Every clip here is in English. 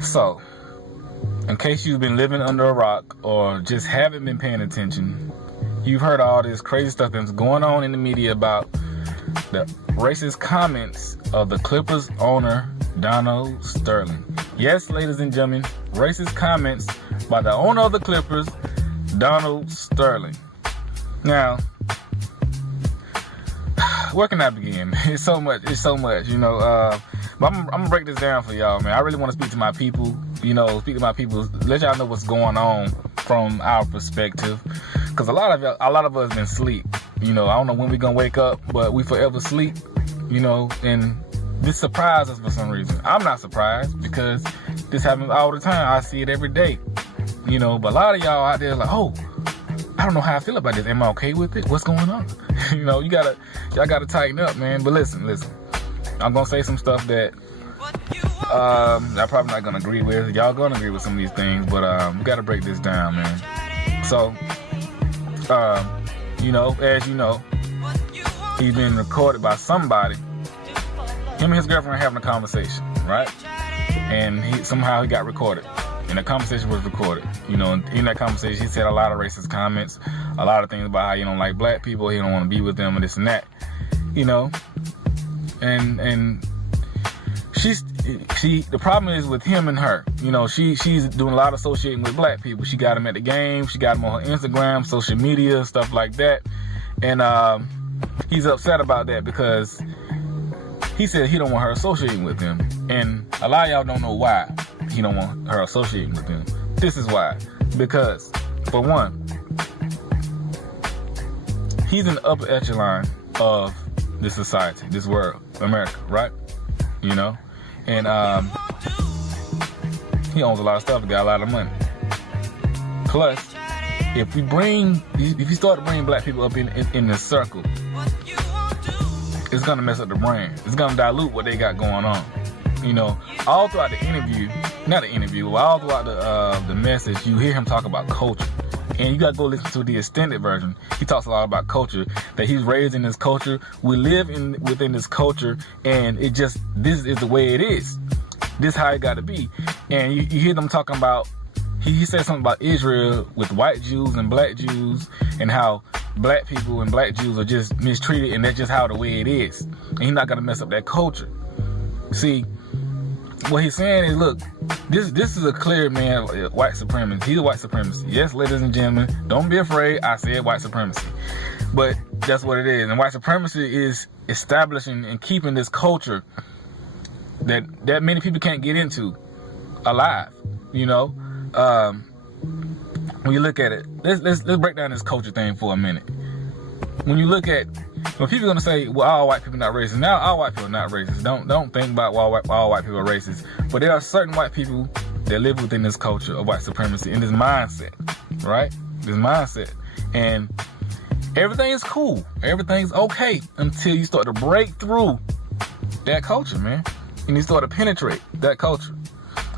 So, in case you've been living under a rock or just haven't been paying attention, you've heard all this crazy stuff that's going on in the media about the racist comments of the Clippers owner, Donald Sterling. Yes, ladies and gentlemen, racist comments by the owner of the Clippers, Donald Sterling. Now, where can I begin? It's so much, you know. But I'm gonna break this down for y'all, man. I really want to speak to my people, let y'all know what's going on from our perspective. Because a lot of us been asleep. You know, I don't know when we gonna wake up, but we forever sleep. You know, and this surprised us for some reason. I'm not surprised because this happens all the time. I see it every day. You know, but a lot of y'all out there like, oh, I don't know how I feel about this. Am I okay with it? What's going on? You know, y'all gotta tighten up, man. But listen. I'm gonna say some stuff that I'm probably not gonna agree with. Y'all gonna agree with some of these things, but we gotta break this down, man. So, you know, as you know, he's been recorded by somebody. Him and his girlfriend are having a conversation, right? And somehow he got recorded. And the conversation was recorded. You know, in that conversation, he said a lot of racist comments, a lot of things about how he don't like black people, he don't want to be with them, and this and that. You know, and the problem is with him and her. You know, she's doing a lot of associating with black people. She got him at the game. She got him on her Instagram, social media, stuff like that. And he's upset about that because he said he don't want her associating with him. And a lot of y'all don't know why he don't want her associating with him. This is why. Because, for one, he's in the upper echelon of this society, this world, America, right? You know? And he owns a lot of stuff, he got a lot of money. Plus, if you start to bring black people up in this circle, it's gonna mess up the brand. It's gonna dilute what they got going on. You know, all throughout the interview, not the interview, but all throughout the message, you hear him talk about culture. And you gotta go listen to the extended version. He talks a lot about culture, that he's raised in this culture. We live within this culture, and this is the way it is. This is how it gotta be. And you hear them talking about, he said something about Israel with white Jews and black Jews, and how black people and black Jews are just mistreated, and that's just how the way it is. And he's not gonna mess up that culture. See, what he's saying is, look, this is a clear man, white supremacy. He's a white supremacy. Yes, ladies and gentlemen, don't be afraid. I said white supremacy, but that's what it is. And white supremacy is establishing and keeping this culture that many people can't get into alive. You know, when you look at it, let's break down this culture thing for a minute. When you look at, when people are gonna say, well, all white people are not racist. Now, all white people are not racist. Don't think about all white people are racist. But there are certain white people that live within this culture of white supremacy and this mindset, right? This mindset. And everything is cool. Everything's okay until you start to break through that culture, man. And you start to penetrate that culture.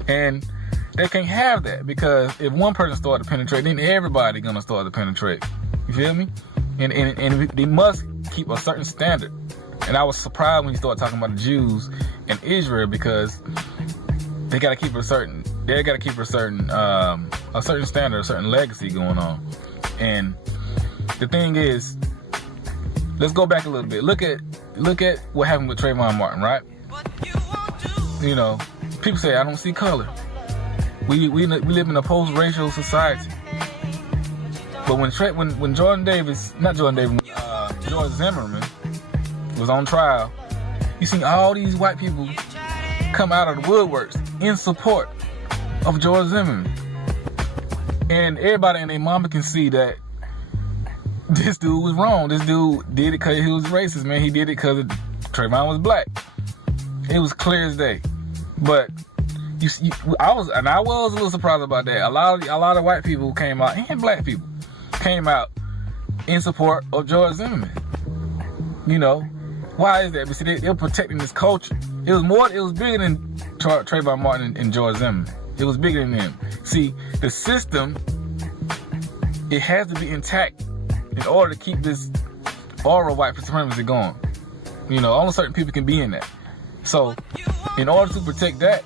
And they can't have that, because if one person starts to penetrate, then everybody gonna start to penetrate. You feel me? And they must keep a certain standard. And I was surprised when you started talking about the Jews and Israel, because they gotta keep a certain standard, a certain legacy going on. And the thing is, let's go back a little bit. Look at what happened with Trayvon Martin, right? You know, people say I don't see color. We live in a post-racial society. But when George Zimmerman was on trial, you see all these white people come out of the woodworks in support of George Zimmerman. And everybody and their mama can see that this dude was wrong. This dude did it because he was racist, man. He did it because Trayvon was black. It was clear as day. But I was a little surprised about that. A lot of white people came out, and black people came out in support of George Zimmerman. You know, why is that? Because they're protecting this culture. It was bigger than Trayvon Martin and George Zimmerman. It was bigger than them. See, the system, it has to be intact in order to keep this aura of white supremacy going. You know, only certain people can be in that. So in order to protect that,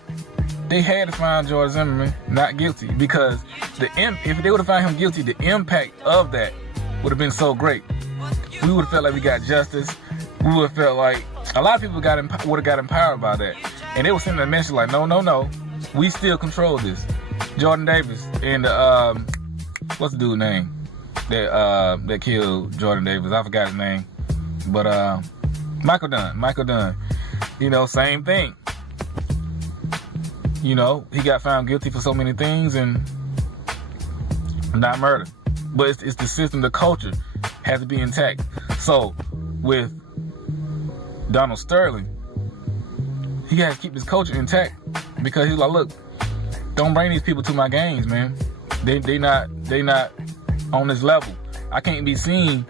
they had to find George Zimmerman not guilty, because if they would have found him guilty, the impact of that would have been so great. We would have felt like we got justice. We would have felt like a lot of people would have got empowered by that. And they were sending a message like, no, we still control this. Jordan Davis and what's the dude's name that killed Jordan Davis? I forgot his name, but Michael Dunn. You know, same thing. You know, he got found guilty for so many things and not murder. But it's the system, the culture has to be intact. So with Donald Sterling, he has to keep his culture intact, because he's like, look, don't bring these people to my games, man. They not on this level. I can't be seen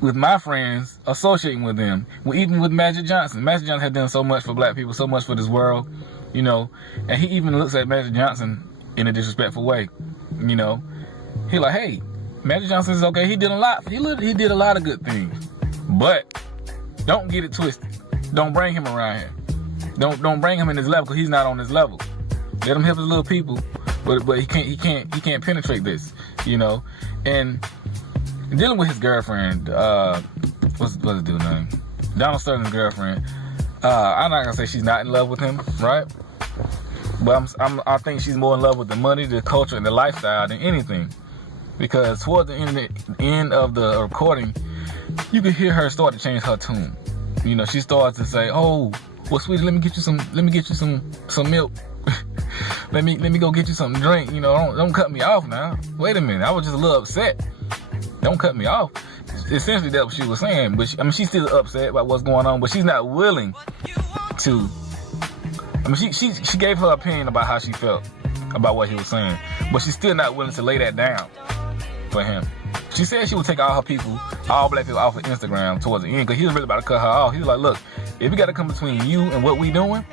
with my friends associating with them. Well, even with Magic Johnson. Magic Johnson has done so much for black people, so much for this world. You know, and he even looks at Magic Johnson in a disrespectful way. You know, he like, hey, Magic Johnson is okay. He did a lot. He did a lot of good things, but don't get it twisted. Don't bring him around here. Don't bring him in his level, because he's not on this level. Let him help his little people, but he can't penetrate this. You know, and dealing with his girlfriend. What's the dude's name? Donald Sterling's girlfriend. I'm not gonna say she's not in love with him, right? But I think she's more in love with the money, the culture, and the lifestyle than anything. Because towards the end of the recording, you could hear her start to change her tune. You know, she started to say, "Oh, well, sweetie, let me get you some milk. let me go get you something to drink. You know, don't cut me off now. Wait a minute, I was just a little upset. Don't cut me off." Essentially, that's what she was saying. But she's still upset about what's going on, but she's not willing to. She gave her opinion about how she felt about what he was saying, but she's still not willing to lay that down for him. She said she would take all black people off of Instagram towards the end, because he was really about to cut her off. He was like, look, if you got to come between you and what we doing,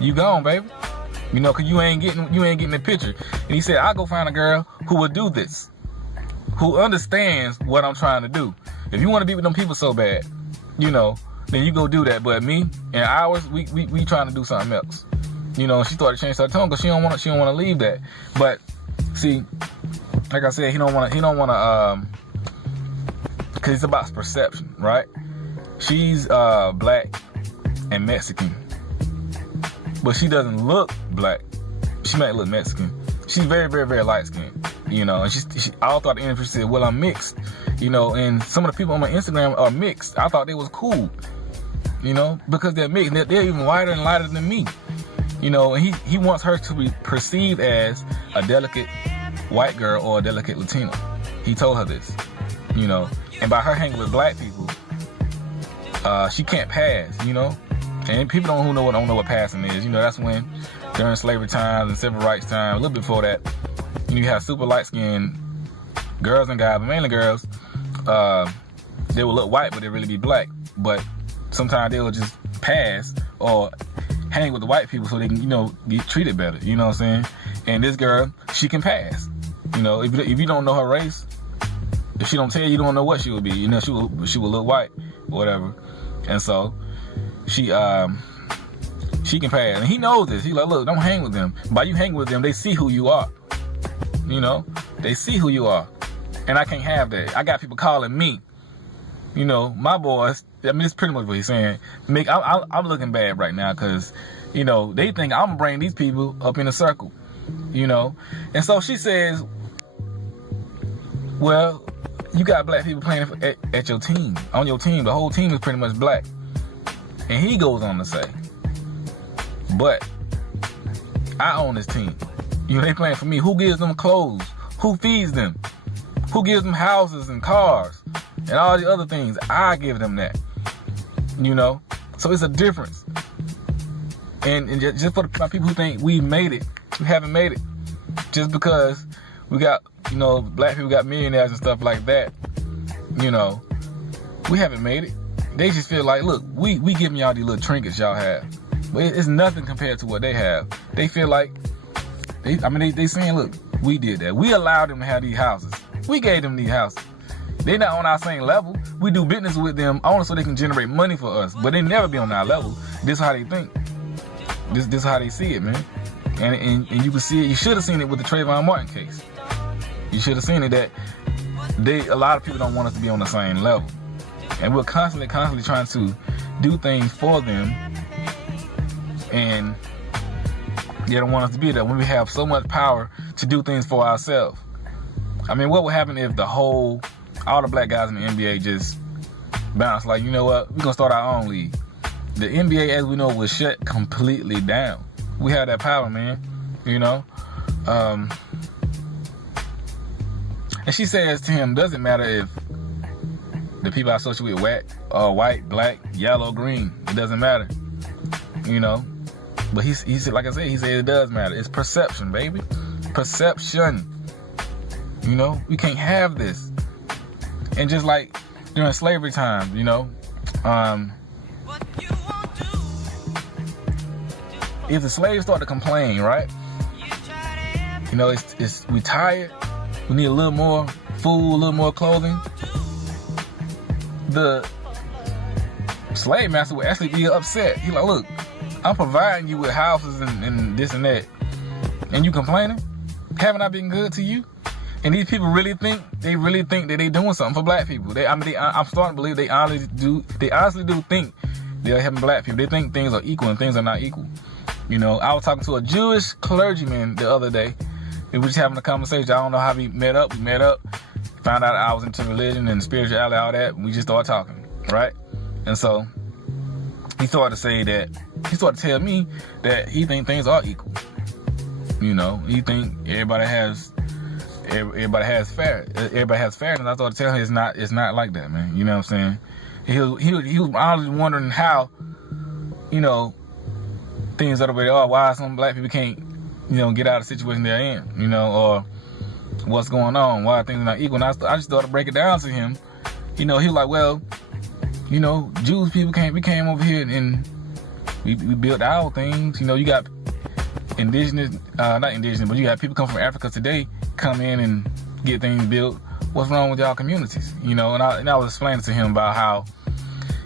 you gone, baby. You know, because you ain't getting the picture. And he said, I'll go find a girl who will do this, who understands what I'm trying to do. If you want to be with them people so bad, you know, then you go do that. But me and ours, we trying to do something else. You know, she started to change her tone, because she don't want to leave that. But see, like I said, he don't want to because it's about perception, right? She's black and Mexican, but she doesn't look black. She might look Mexican. She's very, very, very light skinned, you know. And she all throughout the interview said, "Well, I'm mixed," you know. And some of the people on my Instagram are mixed. I thought they was cool, you know, because they're mixed. They're even whiter and lighter than me, you know. And he wants her to be perceived as a delicate white girl or a delicate Latino. He told her this, you know. And by her hanging with black people, she can't pass, you know. And people don't know what passing is. You know, that's when during slavery times and civil rights time, a little bit before that, you have super light-skinned girls and guys, but mainly girls. They will look white, but they really be black. But sometimes they will just pass or hang with the white people so they can, you know, get treated better. You know what I'm saying? And this girl, she can pass. You know, if you don't know her race, if she don't tell you, you don't know what she will be. You know, she will look white or whatever. And so she can pass. And he knows this. He's like, look, don't hang with them. By you hang with them, they see who you are. You know, they see who you are. And I can't have that. I got people calling me, you know, my boys. I mean, it's pretty much what he's saying. I'm looking bad right now because, you know, they think I'm going to bring these people up in a circle, you know. And so she says, well, you got black people playing at your team, on your team. The whole team is pretty much black. And he goes on to say, but I own this team. You know, they playing for me. Who gives them clothes? Who feeds them? Who gives them houses and cars and all the other things? I give them that. You know? So it's a difference. And just for my people who think we made it, we haven't made it. Just because we got, you know, black people got millionaires and stuff like that, you know, we haven't made it. They just feel like, look, we giving y'all these little trinkets y'all have. But it's nothing compared to what they have. They feel like, they saying, look, we did that. We allowed them to have these houses. We gave them these houses. They're not on our same level. We do business with them only so they can generate money for us. But they never be on our level. This is how they think. This is how they see it, man. And you can see it. You should have seen it with the Trayvon Martin case. You should have seen it that a lot of people don't want us to be on the same level, and we're constantly trying to do things for them, and they don't want us to be there when we have so much power to do things for ourselves. I mean, what would happen if all the black guys in the NBA just bounced like, you know what, we're gonna start our own league? The NBA, as we know, was shut completely down. We have that power, man. You know. And she says to him, doesn't matter if the people I associate with white, black, yellow, green. It doesn't matter. You know. But he said, like I said, he said it does matter. It's perception, baby. Perception. You know, we can't have this. And just like during slavery time, you know, if the slaves start to complain, right? You know, we tired. We need a little more food, a little more clothing. The slave master would actually be upset. He's like, look, I'm providing you with houses and this and that, and you complaining? Haven't I been good to you? And these people really think that they doing something for black people. I'm starting to believe they honestly do think they're helping black people. They think things are equal and things are not equal. You know, I was talking to a Jewish clergyman the other day. We were just having a conversation. I don't know how we met up. We met up, found out I was into religion and spirituality, all that. And we just started talking, right? And so he started to tell me that he think things are equal. You know, he think everybody has fairness. I started to tell him it's not like that, man. You know what I'm saying? He was honestly wondering how, you know, things are the way they are. Why some black people can't, you know, get out of the situation they're in, you know, or what's going on? Why things are not equal? And I just started to break it down to him. You know, he was like, well, you know, Jewish people we came over here and we built our things. You know, you got not indigenous, but you got people come from Africa today come in and get things built. What's wrong with y'all communities? You know, and I was explaining to him about how,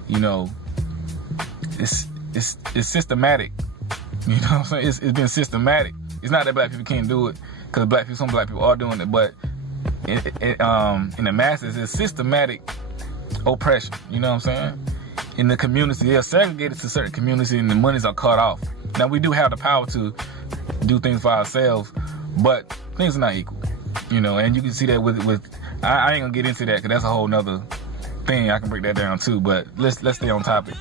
you know, it's systematic. You know what I'm saying? It's been systematic. It's not that black people can't do it, because some black people are doing it, but in the masses, it's systematic oppression. You know what I'm saying? In the community, they're segregated to certain communities, and the monies are cut off. Now, we do have the power to do things for ourselves, but things are not equal. You know, and you can see that with I ain't gonna get into that, because that's a whole nother thing. I can break that down too, but let's stay on topic.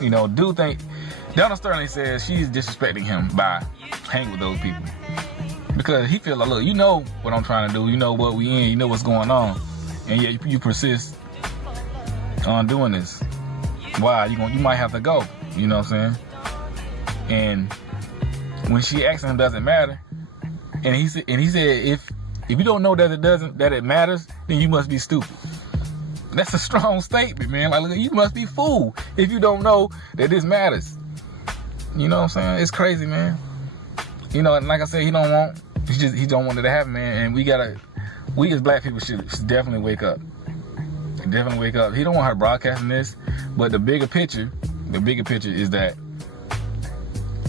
You know, Donald Sterling says she's disrespecting him by hanging with those people, because he feels like, look, you know what I'm trying to do, you know what we in, you know what's going on, and yet you persist on doing this. Why? You might have to go. You know what I'm saying? And when she asked him, does it matter? And he said, if you don't know that it matters, then you must be stupid. That's a strong statement, man. Like, look, you must be fool if you don't know that this matters. You know what I'm saying? It's crazy, man. You know, and like I said, he don't want it to happen, man. And we as black people should definitely wake up. Definitely wake up. He don't want her broadcasting this, but the bigger picture is that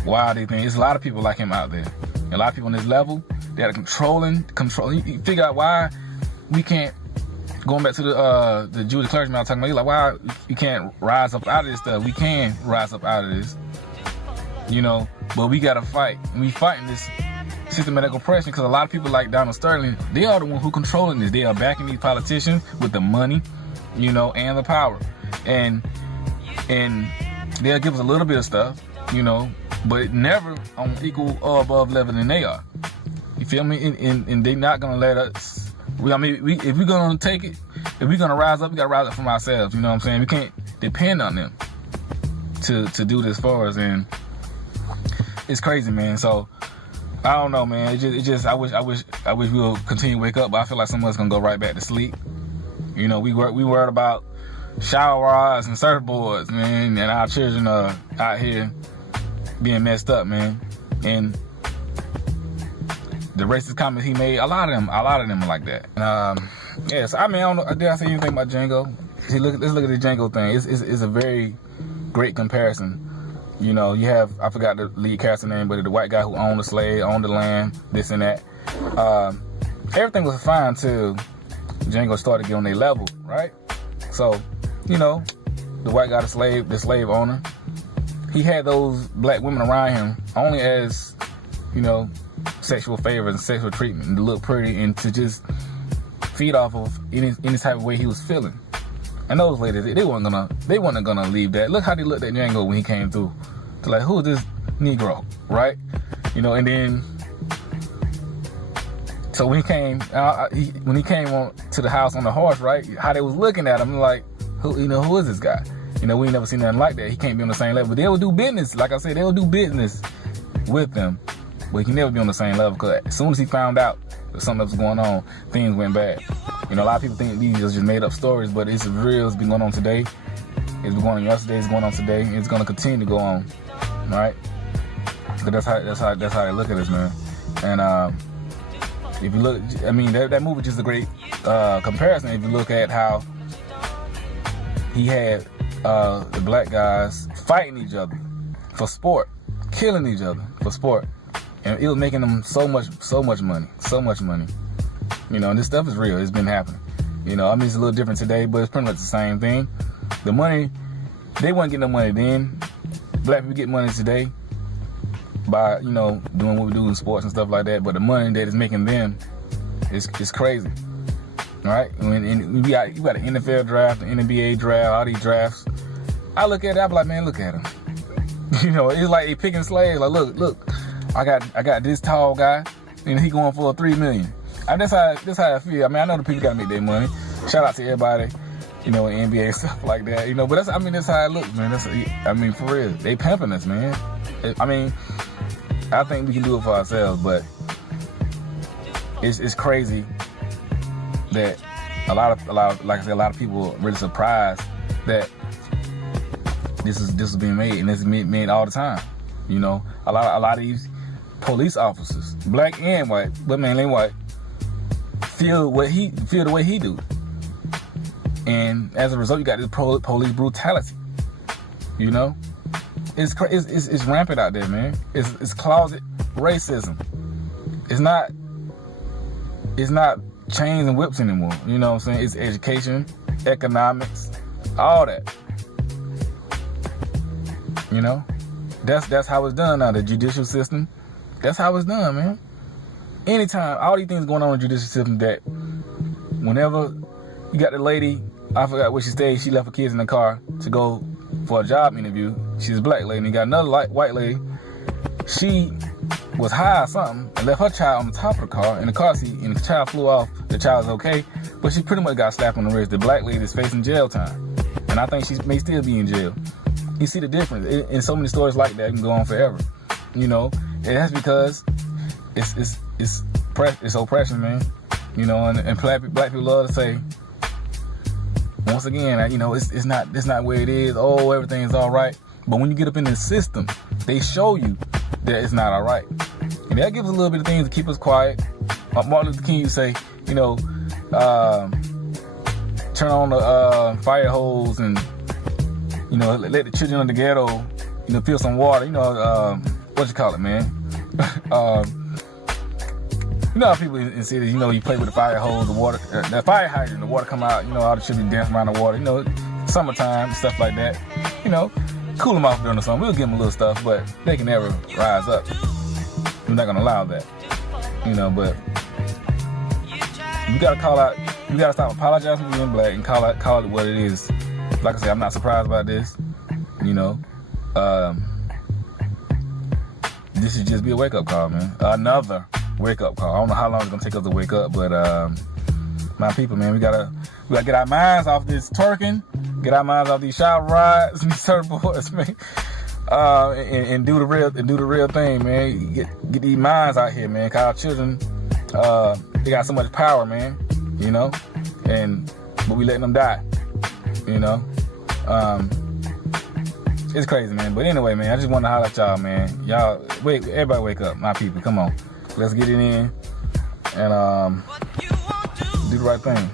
why they think there's a lot of people like him out there. A lot of people on this level that are controlling. You figure out why we can't. Going back to the Jewish clergyman I was talking about, he's like, why you can't rise up out of this stuff? We can rise up out of this, you know, but we gotta fight. And we fighting this systematic oppression, because a lot of people like Donald Sterling, they are the one who controlling this. They are backing these politicians with the money, you know, and the power, and they'll give us a little bit of stuff, you know, but never on equal or above level than they are. You feel me? And they're not gonna let us. If we're gonna take it, if we're gonna rise up, we gotta rise up from ourselves. You know what I'm saying? We can't depend on them to do this for us, and it's crazy, man. So I don't know, man. It just I wish we'll continue to wake up, but I feel like some of us gonna go right back to sleep. You know, we worried about shower rods and surfboards, man, and our children are out here being messed up, man. And the racist comments he made, a lot of them are like that. Yes, I mean, I don't know. Did I say anything about Django? See, let's look at the Django thing. It's a very great comparison. You know, you have, I forgot the lead character name, but the white guy who owned the slave, owned the land, this and that. Everything was fine till Django started getting on their level, right? So, you know, the white guy, the slave owner, he had those black women around him only as, you know, sexual favors and sexual treatment, and to look pretty and to just feed off of any type of way he was feeling. And those ladies, they weren't gonna leave that. Look how they looked at Django when he came through. They're like, who is this Negro, right? You know, and then so when he came on to the house on the horse, right? How they was looking at him, like, who is this guy? You know, we ain't never seen nothing like that. He can't be on the same level. But they will do business. Like I said, they will do business with them. But he can never be on the same level, because as soon as he found out that something was going on, things went bad. You know, a lot of people think these are just made up stories, but it's real. It's been going on today. It's been going on yesterday. It's going on today. It's going to continue to go on, right? But that's how they look at us, man. And if you look, I mean, that movie is just a great comparison. If you look at how he had the black guys fighting each other for sport, killing each other for sport, and it was making them so much money. You know, and this stuff is real. It's been happening. You know, I mean, it's a little different today, but it's pretty much the same thing. The money, they weren't getting no money then. Black people get money today by, you know, doing what we do in sports and stuff like that. But the money that is making them is crazy. All right? And you got an NFL draft, an NBA draft, all these drafts. I look at it, I'm like, man, look at him. You know, it's like they picking slaves. Like, look, I got this tall guy, and he going for $3 million. That's how I feel. I mean, I know the people gotta make their money. Shout out to everybody, you know, in NBA and stuff like that. You know, but that's how it looks, man. I mean, for real, they pimping us, man. I mean, I think we can do it for ourselves, but it's crazy that a lot of like I said, a lot of people are really surprised that this is being made, and this is made all the time. You know, a lot of these police officers, black and white, but mainly white, feel the way he do, and as a result, you got this police brutality. You know, it's rampant out there, man. It's closet racism. It's not chains and whips anymore. You know what I'm saying? It's education, economics, all that. You know, that's how it's done now. The judicial system, that's how it's done, man. Anytime, all these things going on in the judicial system, that whenever you got the lady, I forgot where she stayed, she left her kids in the car to go for a job interview. She's a black lady, and you got another white lady. She was high or something and left her child on the top of the car in the car seat, and the child flew off. The child is okay, but she pretty much got slapped on the wrist. The black lady is facing jail time, and I think she may still be in jail. You see the difference in so many stories like that. It can go on forever. You know, and that's because it's oppression, man. You know, and black people love to say, once again, you know, it's not where it is. Oh, everything's all right. But when you get up in the system, they show you that it's not all right. And that gives us a little bit of things to keep us quiet. Martin Luther King used to say, you know, turn on the fire hose and, you know, let the children of the ghetto, you know, feel some water. You know, what you call it, man? You know how people in cities, you know, you play with the fire hose, the water, the fire hydrant, the water come out, you know, all the children dance around the water, you know, summertime, stuff like that. You know, cool them off during the summer. We'll give them a little stuff, but they can never rise up. We're not gonna allow that. You know, but you gotta call out, you gotta stop apologizing for being black and call it what it is. Like I said, I'm not surprised by this. You know, this should just be a wake-up call, man. Another wake-up call. I don't know how long it's gonna take us to wake up, but my people, man, we gotta get our minds off this twerking, get our minds off these shower rides and these surfboards, man, and do the real thing, man. Get these minds out here, man. 'Cause our children, they got so much power, man. You know, but we letting them die. You know, it's crazy, man. But anyway, man, I just want to holler at y'all, man. Y'all, everybody wake up, my people. Come on, let's get it in and do the right thing.